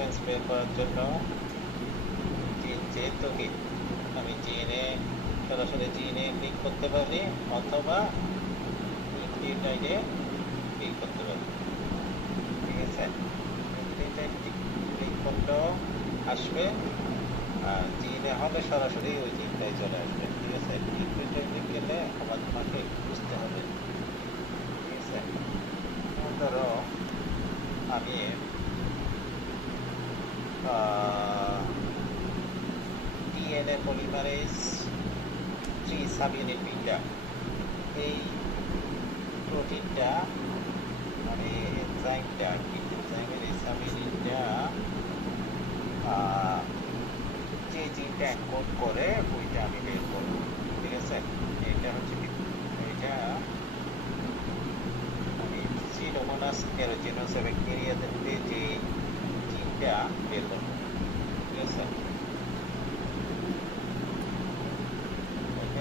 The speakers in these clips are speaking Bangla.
সিকোয়েন্স বের করার জন্য যেহেতু কি আমি জিএনএ সরাসরি জিএনএ ক্লিক করতে পারি অথবা নিউক্লিওটাইডে ক্লিক করতে পারি, ঠিক আছে। নিউক্লিওটাইড ক্লিক করলেও আসবে, আর জিএনএ হলে সরাসরি ওই জিনটাই চলে আসবে, ঠিক আছে। নিউক্লিওটাইডে গেলে আবার তোমাকে বুঝতে হবে, ঠিক আছে। ধরো আমি ডিএনএ পলিমারেজ 3 সাবইউনিট বিটা, এই প্রোটিনটা মানে এনজাইমটা এনজাইমের এই সাবইউনিটটা যে জিনটা এনকোড করে ওইটা আমি বের করবো, ঠিক আছে। এটা হচ্ছে এটা আমি সিডোমোনাস ক্যারোজিনোসা ব্যাকটেরিয়াতে যে জিনটা বের করবো, ঠিক আছে।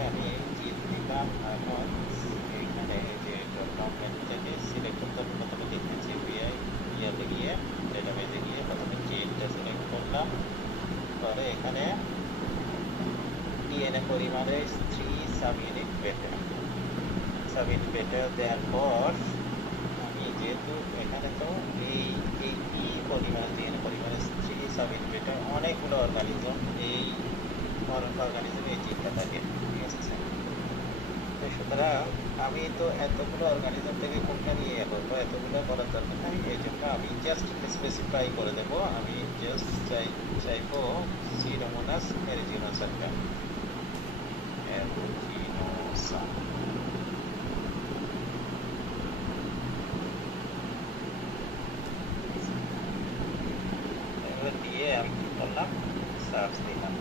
আমি জিন দিলাম, এখন এখানে যে কম্পোনেন্টটাকে সিলেক্ট করতে হবে, প্রথমে দেখতেছি ইয়াতে গিয়ে ডেটাবেজে গিয়ে প্রথমে জিনটা সিলেক্ট করলাম, পরে এখানে ডিএনএ পলিমারেজ 3 সাবইউনিট বেটা দেওয়ার পর আমি যেহেতু এখানে তো এই পলিমারেজ ডিএনএ পলিমারেজ 3 সাবইউনিট বেটা অনেকগুলো অর্গানিজম, এই অর্গানিজমে এই জিনটা থাকে, ঠিক আছে। সুতরাং আমি তো এতগুলো অর্গানিজম থেকে কোনটা নিয়ে করবো, এতগুলো করার দরকার নাই, এই জন্য আমি জাস্ট স্পেসিফাই করে দেবো, আমি জাস্ট চাইবো সিডোমোনাস এরিজিনোসাটা, এগুলো দিয়ে আমি কি করলাম, সার্চ দিলাম।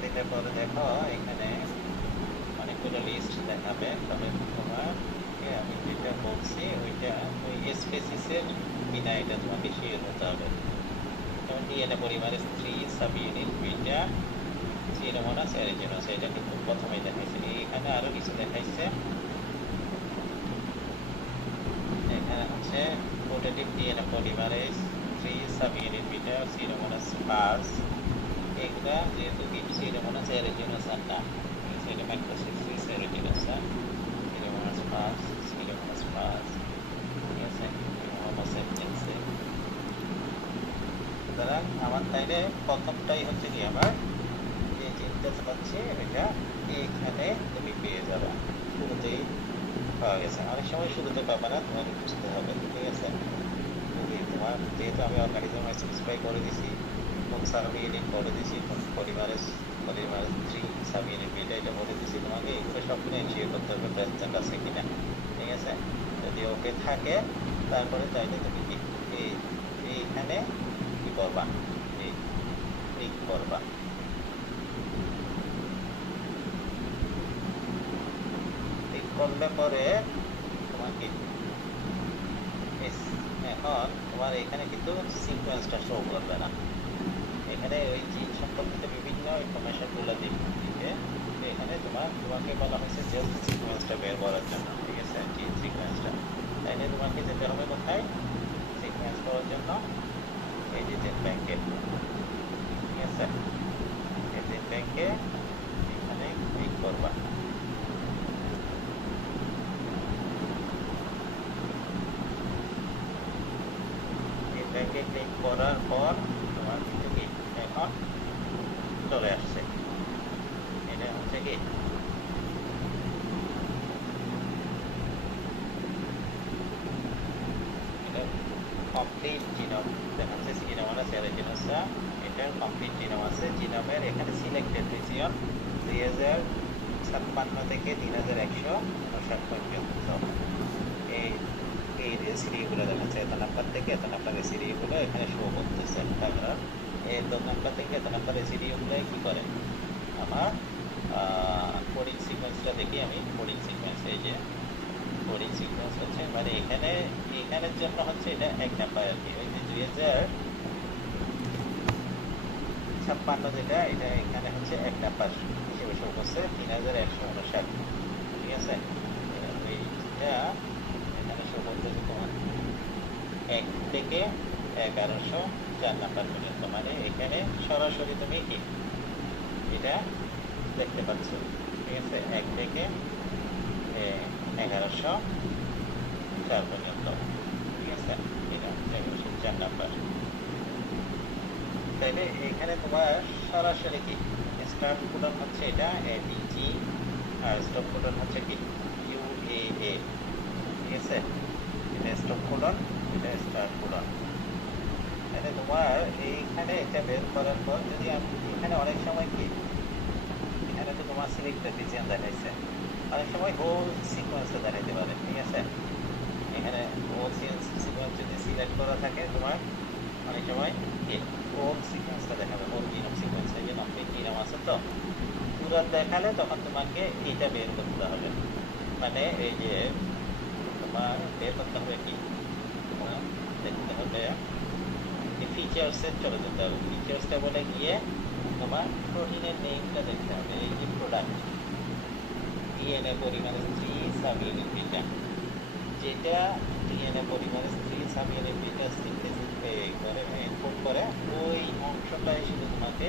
দিলে পরে দেখো এখানে অনেকগুলো লিস্ট দেখাবে, তবে তোমাকে আমি যেটা বলছি ওইটা ওই স্পেসিসের বিনা এটা তোমাকে শিওর হতে হবে। যেমন DNA polymerase 3 subunit beta Pseudomonas aeruginosa, এটা কিন্তু প্রথমেই দেখাইছে। এখানে আরো কিছু দেখাইছে, এখানে হচ্ছে putative DNA polymerase 3 subunit beta Pseudomonas পাস, এগুলা যেহেতু সিডোমোনাস এরিজিনোসা না, এটা ম্যাক্রোসিস এরিজিনোসা, সিডোমোনাস পাস, ঠিক আছে, হোমো স্যাপিয়েন্সে। সুতরাং আমার তাইলে প্রথমটাই হচ্ছে কি আমার যে জিনটা চালাচ্ছে এটা এইখানে তুমি পেয়ে যাবে, শুরুতেই পাওয়া গেছে। অনেক সময় শুরুতে পাবে না, তোমাকে বুঝতে হবে, ঠিক আছে। তোমার যেহেতু আমি অর্গানিজম স্পেসিফাই করে দিছি, কোন সাবইউনিট বলে দিছি, কোন পলিমারেজ 3 সাবইউনিট বিটা এটা বলে দিছি, তোমাকে এগুলো সবগুলো এনশিওর করতে হবে প্রেজেন্ট আছে কিনা, ঠিক আছে। যদি ওকে থাকে তারপরে চাইলে তুমি এইখানে কি করবা, ক্লিক করবা। ক্লিক করলে পরে তোমাকে এখন তোমার এখানে কিন্তু সিকোয়েন্সটা শো করবে না, এখানে ওই জিন সম্পর্কিত বিভিন্ন ইনফরমেশনগুলো দিবে। এখানে তোমাকে বলা হয়েছে জাস্ট সিকোয়েন্সটা বের করার জন্য, ঠিক আছে, জিন সিকোয়েন্সটা। তাইলে তোমাকে যেতে হবে কোথায় সিকোয়েন্স করার জন্য, এই যে জেন ব্যাংকে, ঠিক আছে, এই জেন ব্যাংকে এখানে ক্লিক করবা। জেন ব্যাংকে ক্লিক করার পর তোমার কিন্তু কি এখন চলে আসছে, এটা হচ্ছে কি কমপ্লিট জিনোম দেখাচ্ছে, সিডোমোনাস এরিজিনোসা এটার কমপ্লিট জিনোম আছে। জিনোমের এখানে সিলেক্টেড রিজিয়ন 2056 থেকে 3159 পর্যন্ত এই রেসিডিগুলো দেখাচ্ছে, এত নাম্বার থেকে এত নাম্বার রেসিডিগুলো এখানে শো করতেছে। কারণ এত নাম্বার থেকে এত নাম্বার রেসিডিগুলো কি করে, আমার কোডিং সিকোয়েন্সটা দেখি আমি। কোডিং সিকোয়েন্স, এই যে কোডিং সিকোয়েন্স হচ্ছে মানে এখানের জন্য হচ্ছে এটা 1 নাম্বার আর কি। ওই যে 2056 যেটা, এটা এখানে হচ্ছে 1 নাম্বার হিসেবে শো করছে 3159, ঠিক আছে? এইটা এখানে শো করতেছে তোমার 1 থেকে 1104 নাম্বার পর্যন্ত, মানে এখানে সরাসরি তুমি এটা দেখতে পাচ্ছ, ঠিক আছে? 1 থেকে 1104 পর্যন্ত, ঠিক আছে? এটা 1104 নাম্বার। তাইলে এখানে তোমার সরাসরি কি স্টার্ট কোডন হচ্ছে এটা এবিজি, আর স্টপ কোডন হচ্ছে কি ইউএএ, ঠিক আছে? এটা স্টপ কোডন, এটা স্টার্ট কোডন। তাহলে তোমার এইখানে এটা বের করার পর যদি আমি এখানে অনেক সময় কি এখানে তো তোমার সিলেক্টেড রিজিয়ন দেখাইছে, অনেক সময় হোল সিকোয়েন্সটা দেখাইতে পারে, ঠিক আছে? এখানে হোল সিকোয়েন্স যদি সিলেক্ট করা থাকে তোমার অনেক সময় হোল সিকোয়েন্সটা দেখাবে, হোল জিনোম সিকোয়েন্স, এই জন্য আপনি জিনোম আছে তো পুরো দেখালে তখন তোমাকে এইটা বের করতে হবে, মানে এই যে তোমার বের করতে হবে কি দেখতে হবে ফিচার্সে চলে যেতে হবে, ফিচার্সটা বলে গিয়ে তোমার প্রোটিনের নেমটা দেখতে হবে, এই যে product DNA polymerase 3 subunit beta, যেটা DNA polymerase 3 subunit beta synthesis করে ইনপুট করে ওই অংশটাই শুধু তোমাকে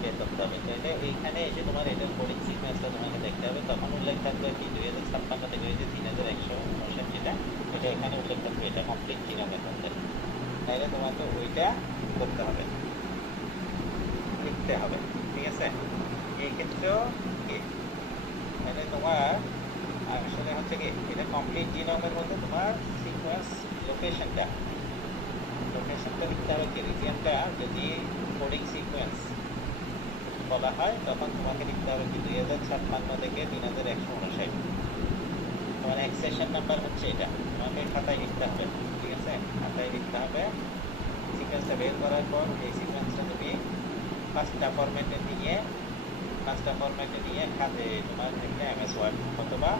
বের করতে হবে। তাহলে এইখানে এসে তোমার এটার কোডিং সিকোয়েন্সটা তোমাকে দেখতে হবে, তখন উল্লেখ থাকবে কি 2056 থেকে 3159 যেটা, এটা এখানে উল্লেখ থাকবে, এটা কমপ্লিট জিনোমের মধ্যে। তাহলে তোমাকে ওইটা করতে হবে, লিখতে হবে, ঠিক আছে? এই ক্ষেত্রেও কি তাহলে তোমার আসলে হচ্ছে কি এটা কমপ্লিট জিনোমের মধ্যে তোমার সিকোয়েন্স লোকেশনটা লিখতে হবে কি, রিজিয়নটা যদি কোডিং সিকোয়েন্স বলা হয় তখন তোমাকে লিখতে হবে কি 2056 থেকে 3159, তোমার এক্সেশন নাম্বার হচ্ছে এটা, তোমাকে খাতায় লিখতে হবে, ঠিক আছে? খাতায় লিখতে হবে। সিকোয়েন্সটা বের করার পর এই সিকোয়েন্সটা তুমি পাঁচটা ফরম্যাটে নিয়ে খাতে তোমার একটা এমএস ওয়ার্ড অথবা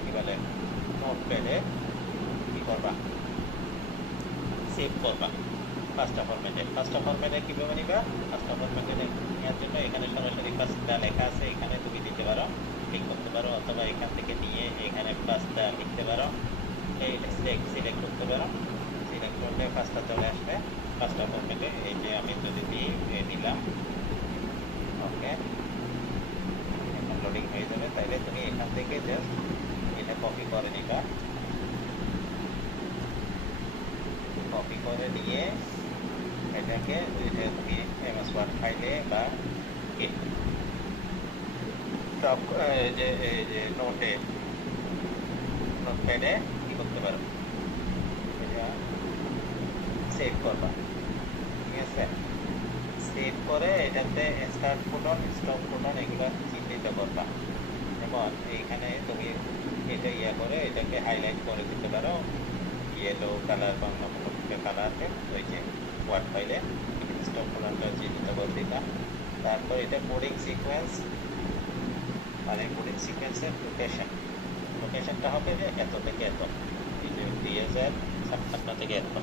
কি বলে নোটপ্যাডে কি করবা, সেভ করবা পাঁচটা ফরম্যাটে কীভাবে নিবা? পাঁচটা ফরম্যাটে নেওয়ার জন্য এখানে সরাসরি পাঁচটা লেখা আছে, এখানে তুমি দিতে পারো, ক্লিক করতে পারো, অথবা এখান থেকে নিয়ে এখানে পাঁচটা লিখতে পারো, এইটা সিলেক্ট করতে পারো, সিলেক্ট করলে পাঁচটা চলে আসবে পাঁচটা ফরম্যাটে। এই যে আমি যদি দিলাম, ওকে, এখন লোডিং হয়ে যাবে। তাইলে তুমি এখান থেকে জাস্ট এটা কপি করে নিবা, কপি করে নিয়ে এটাকে তুমি এমএস ওয়ার্ড ফাইলে বা যে নোটপ্যাডে কি করতে পারো, এটা সেভ করবা, ঠিক আছে? সেভ করে এটাতে স্টার্ট কোডন, স্টপ কোডন এগুলো চিহ্নিত করবা। যেমন এইখানে তুমি এটা করে এটাকে হাইলাইট করে দিতে পারো ইয়েলো কালার বা অন্য কোনো কালারে, ওই যে ওয়ার্ড ফাইলে স্টপ কোডনটা চিহ্নিত করে দিলাম। তারপর এটা কোডিং সিকোয়েন্স, মানে কোডিং সিকোয়েন্সের লোকেশনটা হবে যে এত থেকে এত, এই যে 2056 থেকে এত,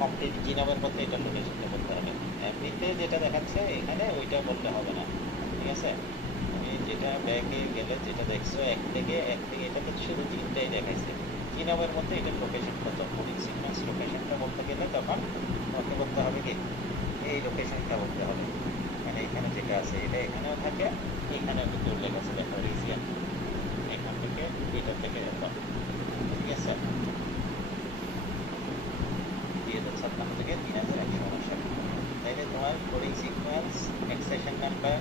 কমপ্লিট জিনোমের মধ্যে এটা লোকেশনটা বলতে হবে। এমনিতে যেটা দেখাচ্ছে এখানে ওইটা বলতে হবে না, ঠিক আছে? তুমি যেটা ব্যাগে গেলে যেটা দেখছো 1 থেকে এটা তো শুধু 3টাই দেখাইছে, জিনোমের মধ্যে এটার লোকেশন কত, কোডিং সিকোয়েন্স লোকেশনটা বলতে গেলে তখন তোমাকে বলতে হবে কি এই লোকেশনটা বলতে হবে, মানে এখানে যেটা আছে এটা এখানেও থাকে, এখানেও কিন্তু উল্লেখ আছে, দেখো রিজিয়ন এখান থেকে এটা থেকে এত, ঠিক আছে? 2056 থেকে 3159। তাইলে তোমার coding sequence, accession number,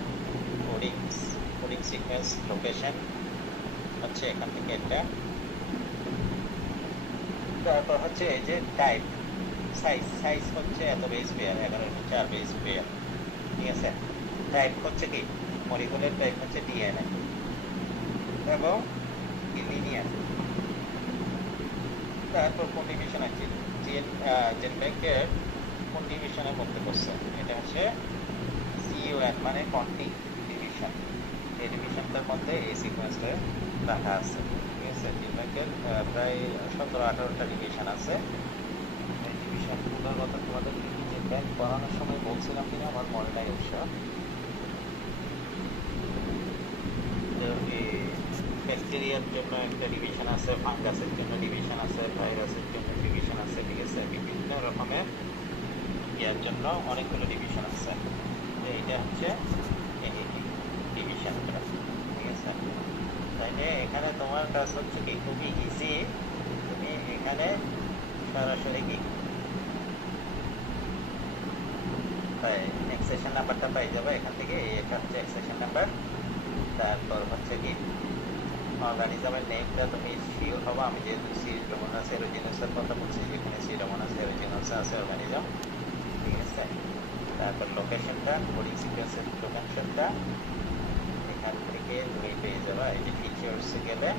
coding sequence location হচ্ছে এখান থেকে এটা। তারপর হচ্ছে এই যে টাইপ, সাইজ হচ্ছে এত বেস পেয়ার, 1104 বেস পেয়ার, ঠিক আছে? টাইপ হচ্ছে কি মলিকুলার টাইপ হচ্ছে ডিএনএ এবং লিনিয়ার। তারপর কোন ডিভিশন আছে, জেন ব্যাংকের কোন ডিভিশনের মধ্যে পড়ছে, এটা হচ্ছে CUN মানে কন্টিং ডিভিশন, এই ডিভিশনটার মধ্যে এই সিকোয়েন্সটা রাখা আছে, ঠিক আছে? জেন ব্যাংকের প্রায় 17-18টা ডিভিশন আছে। এই ডিভিশনগুলোর কথা তোমাদের জেন ব্যাংক পড়ানোর সময় বলছিলাম কিনা আমার মনে নাই অবশ্য। ব্যাকটেরিয়ার জন্য একটা ডিভিশন আছে, ফাঙ্গাসের জন্য ডিভিশন আছে, ভাইরাসের জন্য ডিভিশন আছে, ঠিক আছে, বিভিন্ন রকমের ইয়ার জন্য অনেকগুলো ডিভিশন আছে। এইটা হচ্ছে ডিভিশনটা, ঠিক আছে। তাইলে এখানে তোমার কাজ হচ্ছে কি খুবই ইজি, তুমি এখানে সরাসরি কি এক্সেশন নাম্বারটা পাই যাবে এখান থেকে। এটা হচ্ছে এক্সেশন নাম্বার। তারপর হচ্ছে কি অর্গানিজমের নেমটা তুমি শিওর হবো, আমি যেহেতু সিউডোমোনাস এরোজিনাসের কথা বলছি, যেখানে সিউডোমোনাস এরোজিনাস আছে অর্গানিজম, ঠিক আছে। তারপর লোকেশনটা, কোডিং সিকোয়েন্সের লোকেশনটা এখান থেকে তুমি পেয়ে যাবা। এই যে ফিচার্সে গেলে,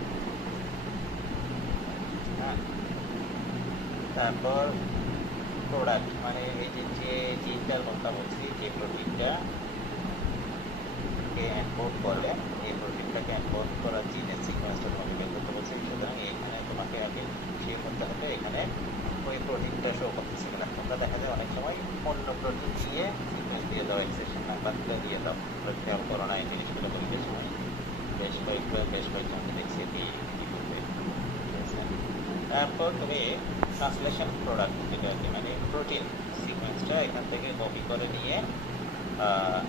হ্যাঁ, তারপর প্রোডাক্ট, মানে এই যে জিনটার কথা বলছি, যে প্রোটিনটা এনকোড করলে, এই প্রোটিনটাকে এনকোড করার জিনের সিকোয়েন্সটা তোমাকে বের করতে বলছি। সুতরাং এখানে তোমাকে আগে শিওর করতে হবে এখানে ওই প্রোটিনটা শো করতেছে কিনা। তোমরা দেখা যায় অনেক সময় অন্য প্রোটিন দিয়ে সিকোয়েন্স দিয়ে দাও, এক্সেশন নাম্বারটা দিয়ে দাও। খেয়াল করো না এই জিনিসগুলো বলতে সময় বেশ কয়েকজনকে দেখছি ইউটিউবে, ঠিক আছে। তারপর তুমি ট্রান্সলেশন প্রোডাক্ট, যেটা আর কি, মানে প্রোটিন সিকোয়েন্সটা এখান থেকে কপি করে নিয়ে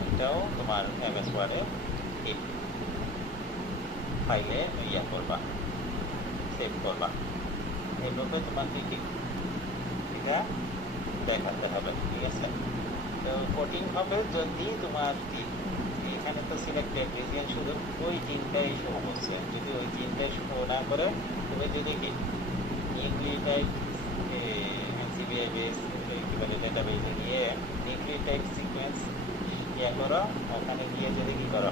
এটাও তোমার এমএস ওয়ার্ডে ফাইলে ইয়া করবা, সেভ করবা। এইভাবে তোমাকে কি এটা দেখাতে হবে, ঠিক আছে। তো কোডিং হবে যদি তোমার এখানে তো সিলেক্টেড রিজিয়ন শুধু ওই জিনটাই শো করছে। যদি ওই জিনটাই শো না করে, তুমি যদি কি নিউক্লিওটাইড এনসিবিআই বেস কি বলে ডেটাবেসে গিয়ে নিউক্লিওটাইড সিকোয়েন্স ইয়া করো, ওখানে গিয়ে যদি কি করো